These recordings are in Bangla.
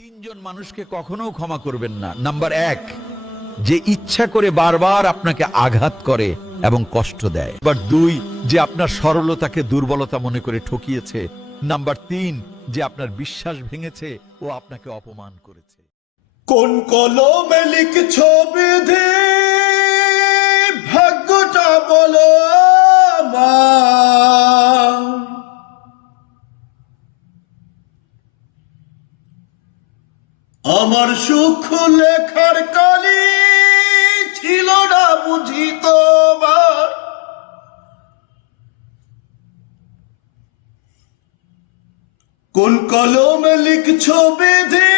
তিনজন মানুষকে কখনো ক্ষমা করবেন না। নাম্বার এক, যে ইচ্ছা করে বারবার আপনাকে আঘাত করে এবং কষ্ট দেয়। নাম্বার দুই, যে আপনার সরলতাকে দুর্বলতা মনে করে ঠকিয়েছে। নাম্বার তিন, যে আপনার বিশ্বাস ভেঙেছে ও আপনাকে অপমান করেছে। কোন কলমে লিখছ বিধি, ভাগ্যটা বলো আমার। আমার সুখ লেখার কালি ছিল না বুঝি তোমার। কোন কলমে লিখছ বিধি,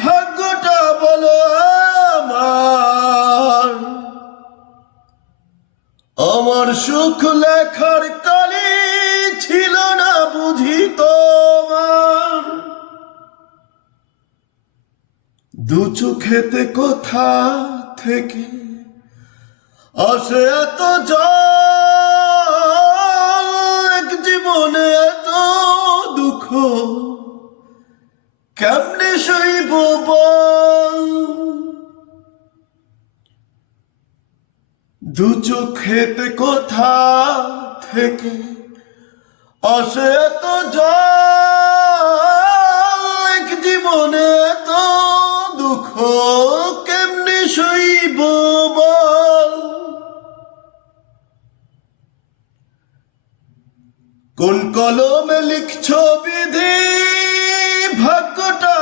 ভাগ্যটা বলো আমার। আমার সুখ লেখার কালি ছিল না বুঝি তোমার। দু চোখেতে কোথা থেকে আসে এত জল, এক জীবনে এত দুঃখ কেমনে সইব বল। দু চোখেতে কোথা থেকে আসে এত জল, এক জীবনে এত দুঃখ কেমনে সইব বল। কোন কলমে লিখছ বিধি, ভাগ্যটা